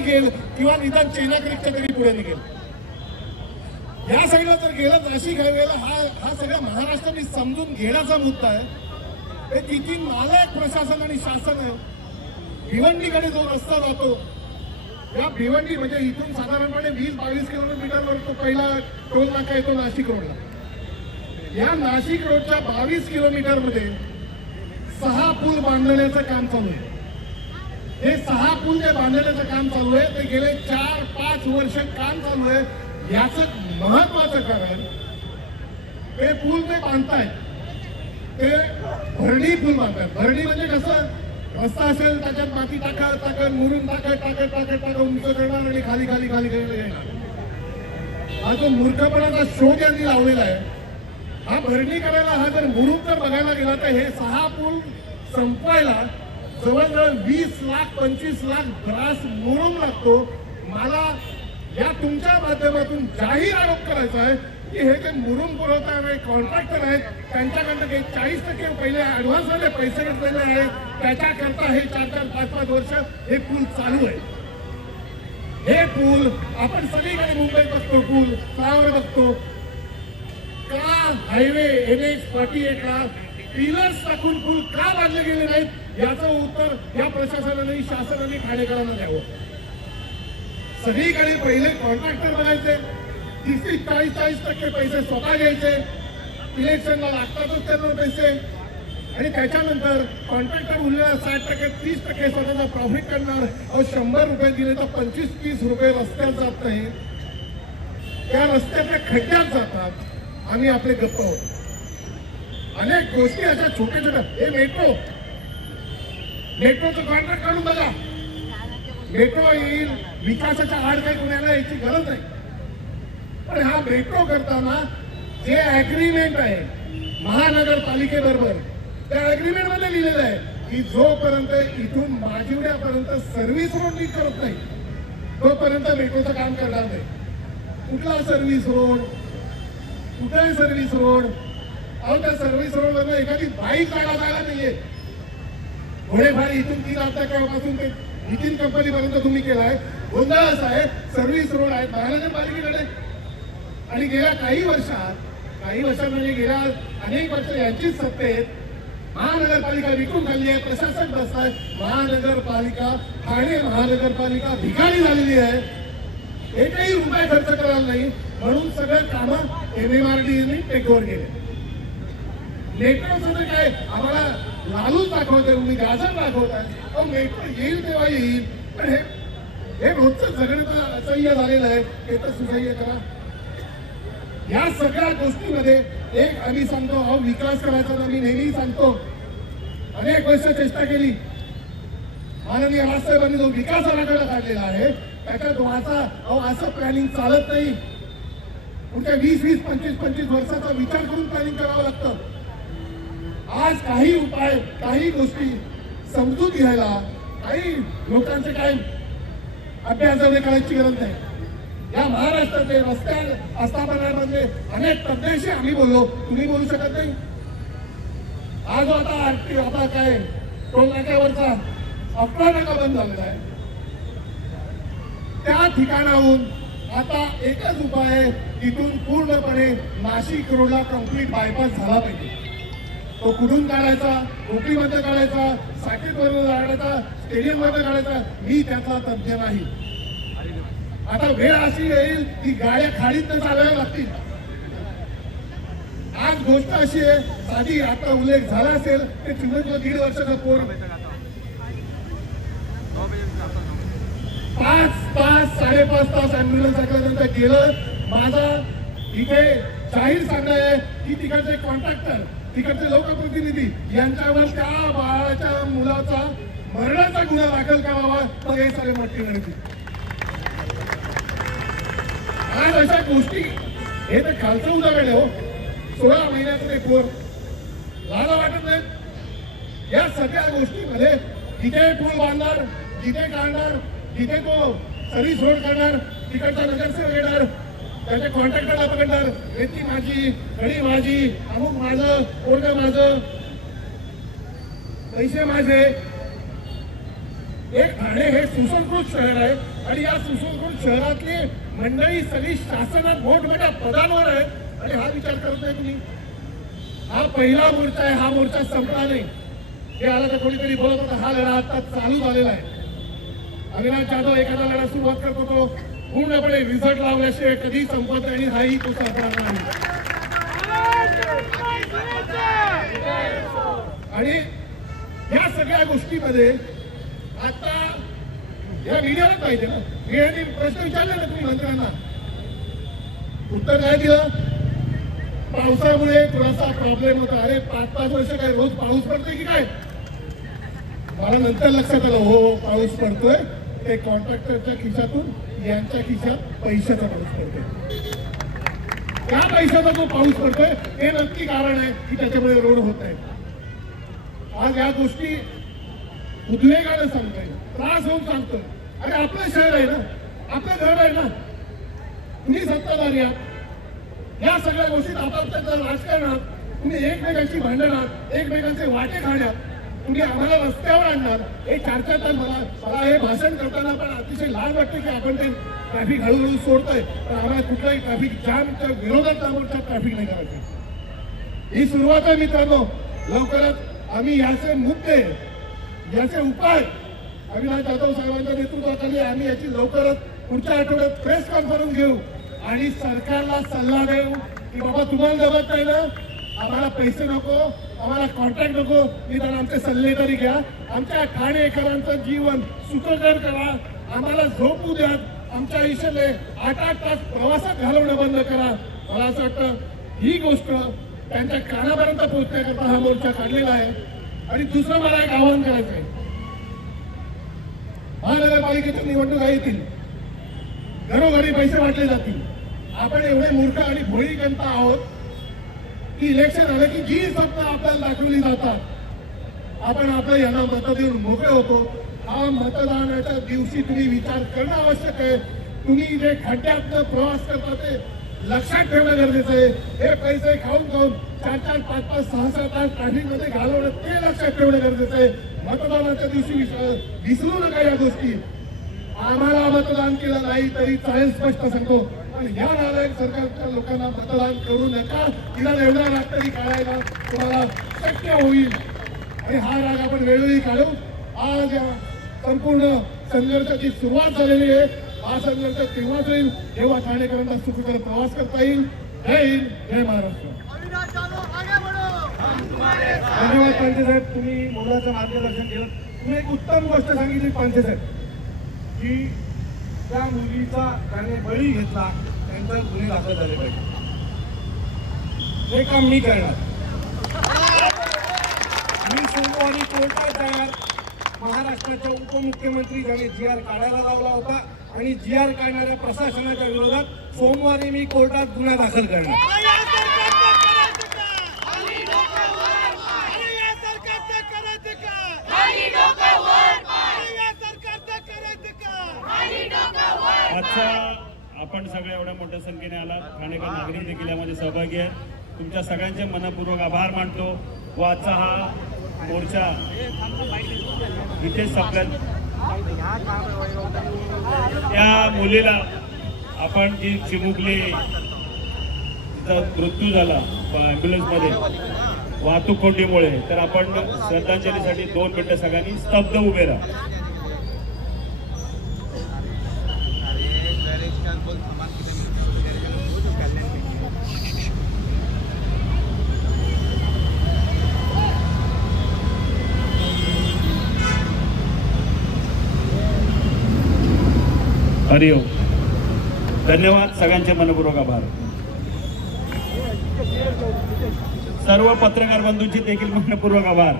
निघेल किंवा निदान चैना क्रिकच्या तरी पुढे निघेल. या साईडला जर गेलं नाशिक हायवेला हा सगळ्या महाराष्ट्राने समजून घेण्याचा मुद्दा आहे. हे किती नालायक प्रशासन आणि शासन आहे. भिवंडीकडे जो रस्ता जातो या भिवंडी म्हणजे इथून साधारणपणे 20-22 किलोमीटरवर तो पहिला टोल नाका येतो नाशिक रोडला. या नाशिक रोडच्या 22 किलोमीटरमध्ये 6 पूल बांधण्याचं काम चालू आहे. हे 6 पूल जे बांधण्याचं काम चालू आहे ते गेले 4-5 वर्ष काम चालू आहे. याचं महत्वाचं कारण ते पूल ते बांधतायत ते भरणी पूल बांधतात. भरणी म्हणजे कसं रस्ता असेल त्याच्यात माती टाकत मुरुम टाकत उंच करणार आणि खाली येणार. हा जो मूर्खपणाचा शोध यांनी लावलेला आहे. हा भरणी करायला हा जर मुरुम जर बघायला गेला तर हे 6 पूल संपवायला जवळजवळ 20 लाख 25 लाख ब्रास मुरुम लागतो. मला या तुमच्या माध्यमातून जाहीर आरोप करायचा आहे की हे जे मुरुम पुरवणारे कॉन्ट्रॅक्टर आहेत त्यांच्याकडनं काही 40% पहिले ऍडव्हान्समध्ये पैसे घेतलेले आहेत. त्याच्याकरता हे 4-5 वर्ष हे पूल चालू आहे. हे पूल आपण सगळीकडे मुंबईत बघतो. पूल कावर बघतो का हायवे NH 48 ला पिलर्स टाकून पूल का बांधले गेले नाहीत याचं उत्तर या प्रशासनाने शासनाने ठाणेकरांना द्यावं. सगळीकडे पहिले कॉन्ट्रॅक्टर बनायचे 30-40% पैसे स्वतः घ्यायचे. इलेक्शनला लागतातच त्यांना पैसे आणि त्याच्यानंतर कॉन्ट्रॅक्टर उरलेला 60% 30% स्वतःचा प्रॉफिट करणार. 100 रुपये दिले तर 25-30 रुपये रस्त्यात जात नाही. त्या रस्त्यातल्या खड्ड्यात जातात. आम्ही आपले गप्प आहोत. अनेक गोष्टी अशा छोट्या छोट्या हे मेट्रोचं कॉन्ट्रॅक्ट काढून बघा. मेट्रो येईल विकासाच्या आड काही कुणाला याची गरज नाही. पण हा मेट्रो करताना जे अग्रीमेंट आहे महानगरपालिकेबरोबर त्या अग्रीमेंट मध्ये लिहिलेलं आहे की जोपर्यंत इथून माजिवड्यापर्यंत सर्व्हिस रोड नीट करत नाही तोपर्यंत मेट्रोचं काम करणार नाही. कुठला सर्व्हिस रोड कुठे सर्व्हिस रोड अहो त्या सर्व्हिस रोडवर एखादी बाईक जायला नाहीये. घोडेफार इथून 3 आठवड्यापासून ते नितीन कंपनीपर्यंत तुम्ही केलाय. गोंधळ असा आहे सर्व्हिस रोड आहे महानगरपालिकेकडे आणि गेल्या काही वर्षात म्हणजे गेल्या अनेक वर्ष यांचीच सत्तेत महानगरपालिका विकून खाल्ली आहे. प्रशासन बसताय. महानगरपालिका ठाणे महानगरपालिका भिकारी झालेली आहे. एकही रुपये खर्च करायला नाही म्हणून सगळे कामं MMRDने टेकओव्हर केले. मेट्रोचं काय आम्हाला लालूच दाखवतोय तुम्ही गाजर दाखवताय. मेट्रो येईल तेव्हा येईल पण हे रोजचं जगण्याचं असह्य झालेलं आहे. हे तर सुसह्य करा. या सगळ्या गोष्टीमध्ये एक आम्ही सांगतो विकास करायचा तर मी नेहमी सांगतो अनेक वर्ष चेष्टा केली. माननीय राजसाहेबांनी जो विकास आराखडा काढलेला आहे त्याच्यात असं प्लॅनिंग चालत नाही. पुढच्या 20-25 वर्षाचा विचार करून प्लॅनिंग करावं लागतं. आज काही उपाय काही गोष्टी समजून घ्यायला काही लोकांचे काय अभ्यासाने करायची गरज नाही. या महाराष्ट्रातले रस्ते आस्थापनामध्ये अनेक तज्ञांशी आम्ही बोललो. तुम्ही बोलू शकत नाही. आज आता काय टोल नाक्यावरचा 11 टक्का बंद झालेला आहे. त्या ठिकाणाहून आता एकच उपाय आहे तिथून पूर्णपणे नाशिक रोडला कंप्लीट बायपास झाला पाहिजे. तो कुठून काढायचा कोकणीमध्ये काढायचा साकेतवरून काढायचा स्टेडियममध्ये काढायचा मी त्याचा तज्ञ नाही. आता वेळ अशी येईल की गाड्या खाडीत चालवाव्या लागतील. आज गोष्ट अशी आहे साधी आता उल्लेख झाला असेल ते चिमणचं 1.5 वर्षाचा पोर 5 तास 5.5 तास अँब्युलन्स ऐकल्यानंतर गेलं. माझा इथे जाहीर सांगणं आहे की तिकडचे कॉन्ट्रॅक्टर तिकडचे लोकप्रतिनिधी यांच्यावर त्या बाळाच्या मुलाचा मरणाचा गुन्हा दाखल करावा तर हे सारे मोठी गणती. आज अशा गोष्टी हे तर खालचं उदाहरण आहे. 16 महिन्याचं ते पोर लाला वाटत नाही. या सगळ्या गोष्टीमध्ये जिथे पूल बांधणार जिथे काढणार जिथे तो सर्व्हिस रोड करणार तिकडचा नगरसेवक येणार त्याच्या कॉन्ट्रॅक्टरला पकडणार. रेती माझी घडी माझी अमुक माझं पोरग माझं पैसे माझे. एक ठाणे हे सुसंस्कृत शहर आहे आणि या सुसंस्कृत शहरातली मंडळी सगळी शासनात मोठमोठ्या पदांवर आहेत आणि हा विचार करत नाही तुम्ही. हा पहिला मोर्चा आहे, हा मोर्चा संपला नाही. हे आला तर कोणीतरी बोलत होता हा लढा आता चालू झालेला आहे. अविनाश जाधव एखादा लढा सुरुवात करतो तो पूर्णपणे रिझल्ट लावल्याशिवाय कधी संपत नाही आणि हाही तो संपणार नाही. आणि या सगळ्या गोष्टीमध्ये आता या मीडियाला पाहिजे ना. मीडियाने प्रश्न विचारले ना तुम्ही मंत्र्यांना, उत्तर काय दिलं? पावसामुळे थोडासा प्रॉब्लेम होता. अरे 5-5 वर्ष काय रोज पाऊस पडतोय की काय? मला नंतर लक्षात आलं हो पाऊस पडतोय ते कॉन्ट्रॅक्टरच्या खिशातून यांच्या खिशात पैशाचा पाऊस पडतोय. त्या पैशाचा जो पाऊस पडतोय हे नक्की कारण आहे की त्याच्यामुळे रोड होत आहे. आज या गोष्टी उद्वेगाने सांगतोय, त्रास होऊन सांगतोय. अरे आपलं शहर आहे ना, आपलं घर आहे ना, तुम्ही सत्ताधारी आहात. या सगळ्या गोष्टीत आपापल्या राजकारणात तुम्ही एकमेकांची भांडणात, एकमेकांचे वाटे खाण्यात तुम्ही आम्हाला रस्त्यावर आणणार. हे 4-4 तास मला हे भाषण करताना पण अतिशय लाज वाटते की आपण ते ट्रॅफिक हळूहळू सोडतोय, पण आम्हाला कुठलाही ट्रॅफिक जामच्या विरोधात मोर्चा ट्रॅफिक नाही करायचं. ही सुरुवात आहे मित्रांनो. लवकरच आम्ही याचे मुद्दे, याचे उपाय अविनाश जाधव साहेबांच्या नेतृत्वाखाली आम्ही याची लवकरच पुढच्या आठवड्यात प्रेस कॉन्फरन्स घेऊ आणि सरकारला सल्ला देऊ की बाबा तुम्हाला जमत नाही ना, आम्हाला पैसे नको, आम्हाला कॉन्ट्रॅक्ट नको, निदान आमचे सल्ले तरी घ्या. आमच्या ठाणेकरांचं जीवन सुखकर करा, आम्हाला झोपू द्या, आमच्या आयुष्याने 8-8 तास प्रवासात घालवणं बंद करा. मला असं वाटतं ही गोष्ट त्यांच्या कानापर्यंत पोहोचण्याकरता हा मोर्चा काढलेला आहे. आणि दुसरं मला एक आवाहन करायचं आहे. महानगरपालिकेच्या निवडणुका येतील, घरोघरी पैसे वाटले जातील. आपण एवढे मूर्ख आणि भोळी जनता आहोत की इलेक्शन आलं की जी स्वप्न आपल्याला दाखवली जातात आपण आपलं यांना मतं देऊन मोकळे होतो. हा मतदानाच्या दिवशी तुम्ही विचार करणं आवश्यक आहे. तुम्ही जे खड्ड्यातनं प्रवास करता ते लक्षात ठेवणं गरजेचं आहे. हे पैसे खाऊन 4-4, 5-5, 6-6 तास ट्रॅफिकमध्ये घालवणं ते लक्षात ठेवणं गरजेचं आहे. मतदानाच्या दिवशी विसरू नका या गोष्टी. आम्हाला मतदान केलं नाही तरी चालेल, स्पष्ट सांगतो, पण या नालायक सरकारच्या लोकांना मतदान करू नका. तिला एवढा राग तरी काढायला तुम्हाला शक्य होईल आणि हा राग आपण वेळोवेळी काढू. आज या संपूर्ण संघर्षाची सुरुवात झालेली आहे. हा संघर्ष तेव्हाच होईल जेव्हा ठाणेकरांना सुखकर प्रवास करता येईल. जय हिंद, जय महाराष्ट्र. धन्यवाद पांचे साहेब, तुम्ही मोलाचं मार्गदर्शन केलं. तुम्ही एक उत्तम गोष्ट सांगितली पांचे साहेब की त्या मुलीचा त्याने बळी घेतला त्यांचा गुन्हे दाखल झाले पाहिजे. हे काम मी करणार. मी सोमवारी कोर्टात जाणार. महाराष्ट्राच्या उपमुख्यमंत्री ज्याने GR काढायला लावला होता आणि GR काढणाऱ्या प्रशासनाच्या विरोधात सोमवारी मी कोर्टात गुन्हा दाखल करणार. आजचा आपण सगळ्या एवढ्या मोठ्या संख्येने आलात, ठाणेकर नागरिक देखील यामध्ये सहभागी आहेत. तुमच्या सगळ्यांचे मनपूर्वक आभार मानतो. व आजचा हा मोर्चा इथेच संपला. त्या मुलीला आपण जी चिमुकली तिचा मृत्यू झाला ॲम्ब्युलन्समध्ये वाहतूक कोंडीमुळे, तर आपण श्रद्धांजलीसाठी 2 मिनिटं सगळ्यांनी स्तब्ध उभे राहा. हरिओम. धन्यवाद, सगळ्यांचे मनपूर्वक आभार. सर्व पत्रकार बंधूंचे देखील मनपूर्वक आभार.